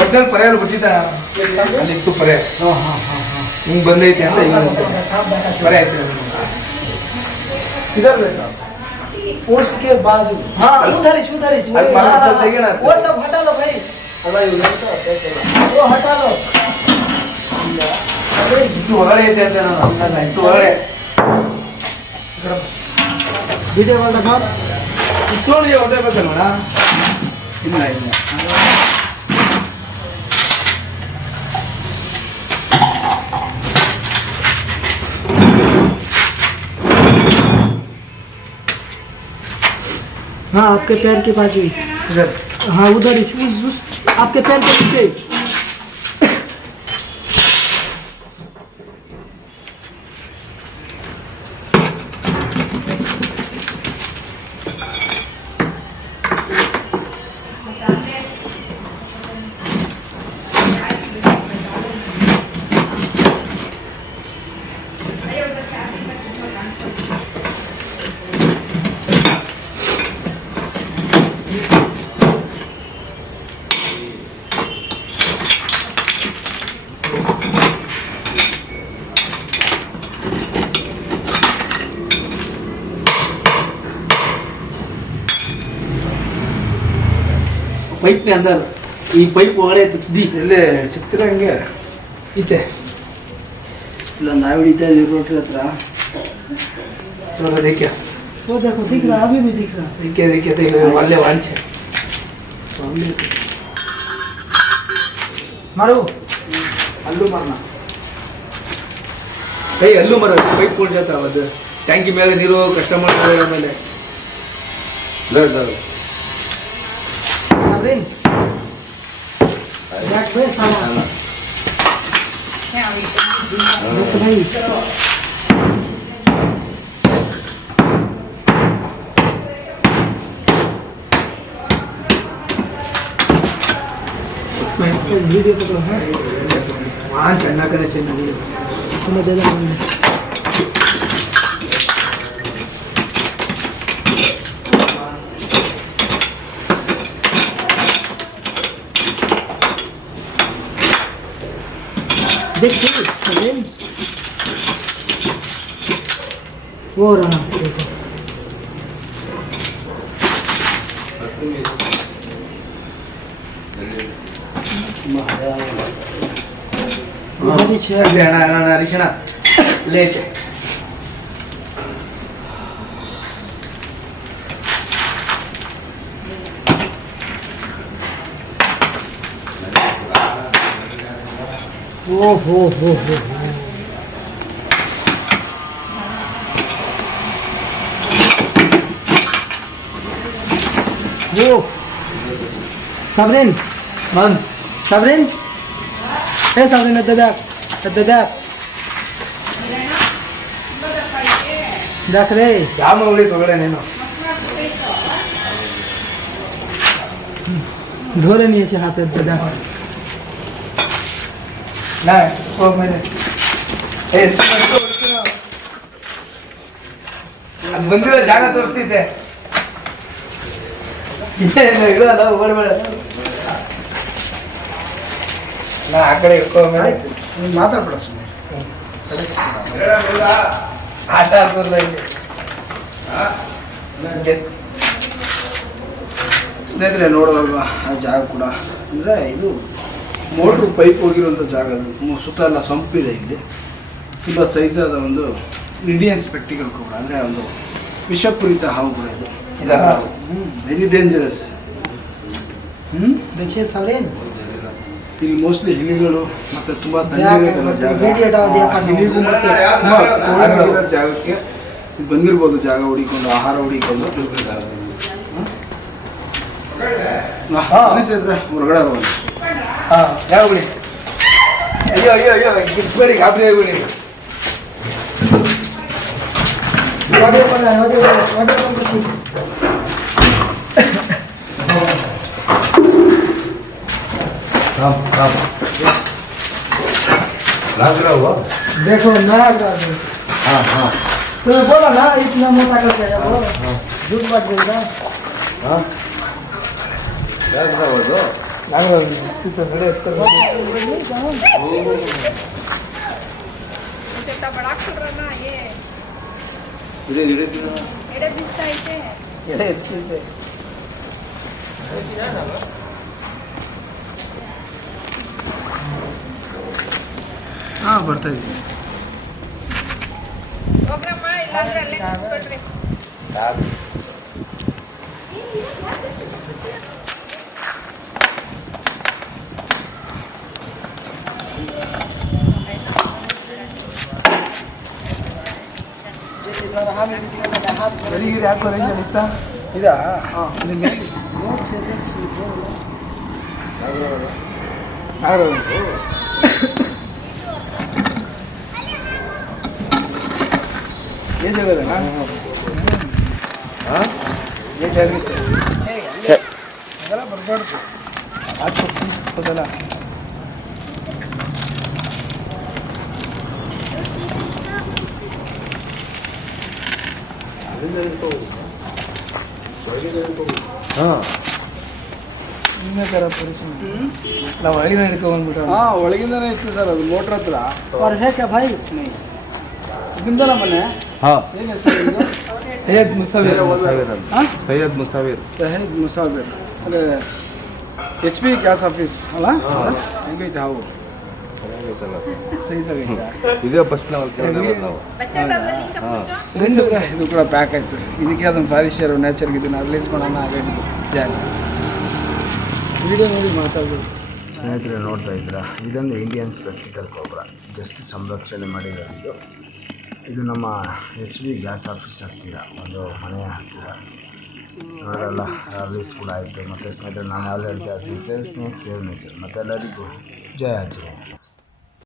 ಒಟ್ಟಲ್ಲಿ ಪರ್ಯಾಲ ಬಿಟ್ಟಿದ್ದ ಅಲ್ಲಿ ಇತ್ತು ಪರ್ಯ ಹಿಂಗೆ ಬಂದೈತಿ ಅಂತ ಪರ್ಯ ಐತಿ इधर बैठा उसके बाजू हाँ उधर ही वो सब हटा लो भाई वो हटा लो ಇಟ್ಟು ಹೊರಗಡೆ ಐತೆ ಅಂತ ನಾನು ಇಟ್ಟು ಹೊರಗಡೆ ವಿಡಿಯೋ ಮಾಡ್ದ ಸರ್ ಇಷ್ಟೊಂದು ಹೊರಬೇಕಲ್ವಣ ಇಲ್ಲ ಇಲ್ಲ हाँ आपके पैर के बाजू इधर हाँ उधर ही आपके पैर के पीछे ಪೈಪ್ ಅಂದರ್ ಈ ಪೈಪ್ ಒಳಗಡೆ ತುದಿ ಎಲ್ಲೇ ಸಿಗ್ತಿರ ಹಂಗೆ ಐತೆ ಇಲ್ಲ ನಾವು ಹಿಡಿತಾ ಇದೀವಿ ರೋಟ್ರಿ ಹತ್ರ थोड़ा देखिए वो देखो दिख रहा अभी भी दिख रहा देखिए देखिए देखिए वाले वांच है मारो ಅಲ್ಲೂ ಮರಣ ಏಯ್ ಅಲ್ಲೂ ಮರ ಪೈಪ್ ಕೊಂಡು ಜಾತ ಅದು ಟ್ಯಾಂಕಿ ಮೇಲೆ ನೀರು ಕಷ್ಟ ಮಾಡ್ತಾರೆ ಆಮೇಲೆ Sabrin बैठ बे सामान बैठ भाई वीडियो पकड़ो है वहाँ चढ़ना करे चढ़ना वीडियो तुम्हें दे दो देखिए चलें वो रहा देखो ಹರಿಶಣ ಲೇತೆ ओ हो वो सबरिन मन सबरिन ए सबरिन दादा देख रे ಯಾವ ನೋಡಿ ತಗೊಳ್ಳೆ ನೀನು धोरे नहीं है हाथ दादा ನಾ ಓ ಮೇಲೆ ಏ ಬಂದಿರೋ ಜಾಗ ತೋರಿಸ್ತಿದ್ದೆ ಇಲ್ಲ ಓಡಬೇಡ ನಾ ಆ ಕಡೆ ಇಟ್ಕೋ ಮೇಲೆ ಮಾತಾಡ್ಬೇಡ ಸುಮ್ಮನೆ ಆಟ ಆಡ್ತಿರಲ್ಲ ಇಲ್ಲಿ ಸ್ನೇಹಿತರೆ ನೋಡೋದಲ್ವಾ ಆ ಜಾಗ ಕೂಡ ಅಂದರೆ ಇದು ಮೋಟ್ರು ಪೈಪ್ ಹೋಗಿರುವಂಥ ಜಾಗ ಅದು ಸುತ್ತ ಎಲ್ಲ ಸಂಪಿದೆ ಇಲ್ಲಿ ತುಂಬ ಸೈಜಾದ ಒಂದು ಇಂಡಿಯನ್ ಸ್ಪೆಕ್ಟಿಕಲ್ ಕೂಡ ಅಂದರೆ ಒಂದು ವಿಷಪೂರಿತ ಹಾವು ಕೂಡ ಇದು ವೆರಿ ಡೇಂಜರಸ್ देखिए सबरिन ಇಲ್ಲಿ ಮೋಸ್ಟ್ಲಿ ಹಿಲಿಗಳು ಮತ್ತು ತುಂಬ ತಣ್ಣಗಿರೋ ಜಾಗ ಹಿಲಿಗೂ ಮತ್ತು ತುಂಬ ಜಾಗಕ್ಕೆ ಇದು ಬಂದಿರ್ಬೋದು ಜಾಗ ಹುಡಿಕೊಂಡು ಆಹಾರ ಹುಡಿಕೊಂಡು ಅನಿಸಿದ್ರೆ ಹೊರಗಡೆ ಹೋಗೋಣ ಹಾಂ ಯಾವ ಬಿಡಿ ಅಯ್ಯೋ ಗಿಟ್ಬೇಡಿ ಗಾಬರಿ ಆಗ್ಬಿಡಿ नागराव देखो नागराज हाँ हाँ तुम्हें बोला ना इतना मोटा करके आया वो झूठ बात बोलता हाँ नागराव तो नागराज तू तो बड़े इतना बड़ा खुल रहा ना ये धीरे धीरे एड़े बिस्ता इते ಎಡೆ ಎತ್ತಿದೆ ಹಾಂ ಬರ್ತಾ ಇದ್ದೀನಿ ಪ್ರೋಗ್ರಾಮ್ ಮಾಡಿ ಇಲ್ಲ ಅಂದ್ರೆ ಅಲ್ಲೇ ಕೂತ್ಕೊಳ್ರಿ ಬರೀಗಿರಿ ಯಾಕೋ ರೇಂಜ್ ಇತ್ತಾ ಇದಾ ನಾಗರಾಜ್ ಏಜ್ ಆಗದ हाँ ಏಜ್ ಆಗುತ್ತೆ ಅದೆಲ್ಲ ಬರಬಾರ್ದು ಹೌದಲ್ಲ हाँ ಇನ್ನೇ ಥರ ಪರಿಸ್ಥಿತಿ ನಾವು ಒಳಗಿನ ಹಿಡ್ಕೊಂಡ್ಬಿಟ್ಟು ಹಾಂ ಒಳಗಿಂದನೇ ಇತ್ತು ಸರ್ ಅದು ಮೋಟ್ರ್ ಹತ್ರ और है क्या भाई ನಿಮ್ದಲ್ಲ ಮನೆ हाँ ಏನು ಹೆಸರು ಇದು सैयद मुसाविर ಹಾಂ सैयद मुसाविर ಸಹೇದ್ ಮುಸಾಬಿರ್ ಅದೇ ಎಚ್ ಪಿ ಗ್ಯಾಸ್ ಆಫೀಸ್ ಅಲ್ಲ ಹೆಂಗೈತೆ ಹಾವು ಸೈಜ್ ಆಗೈತೆ ಇದೇ ಫಸ್ಟ್ ನಾವು ಕೇಳಿದ್ವಿ ನಾವು ಬಚ್ಚಟದಲ್ಲಿ ಇಂಕ ಪೂಜಾ ಸಿಲಿಂಡರ್ ಇದು ಕೂಡ ಪ್ಯಾಕ್ ಆಯಿತು ಇದಕ್ಕೆ ಅದನ್ನು ಫಾರಿಶಿಯರ್ ನೇಚರ್ಗೆ ಇದನ್ನು ರಿಲೀಸ್ ಮಾಡೋಣ ಆಗಿದ್ದು ಜಾಸ್ತಿ ವಿಡಿಯೋ ನೋಡಿ ಮಾತಾಡ್ಬೋದು ಸ್ನೇಹಿತರೆ ನೋಡ್ತಾ ಇದ್ದೀರಾ ಇದೊಂದು ಇಂಡಿಯನ್ ಸ್ಪೆಕ್ಟಿಕಲ್ ಗೊಬ್ಬರ ಜಸ್ಟ್ ಸಂರಕ್ಷಣೆ ಮಾಡಿರೋದು ಇದು ನಮ್ಮ ಎಚ್ ಬಿ ಗ್ಯಾಸ್ ಆಫೀಸ್ ಹತ್ತಿರ ಒಂದು ಮನೆಯ ಹತ್ತಿರ ನೋಡಲ್ಲ ರಿಲೀಸ್ ಕೂಡ ಆಯಿತು ಮತ್ತು ಸ್ನೇಹಿತರೆ ನಾನು ಅಲ್ಲಿ ಹೇಳ್ತಾ ಇದ್ದೀನಿ ಸೇವ್ ಸ್ನೇಕ್ ಸೇವ್ ನೇಚರ್ ಮತ್ತು ಎಲ್ಲರಿಗೂ ಜಯ ಆಂಜನೇಯ.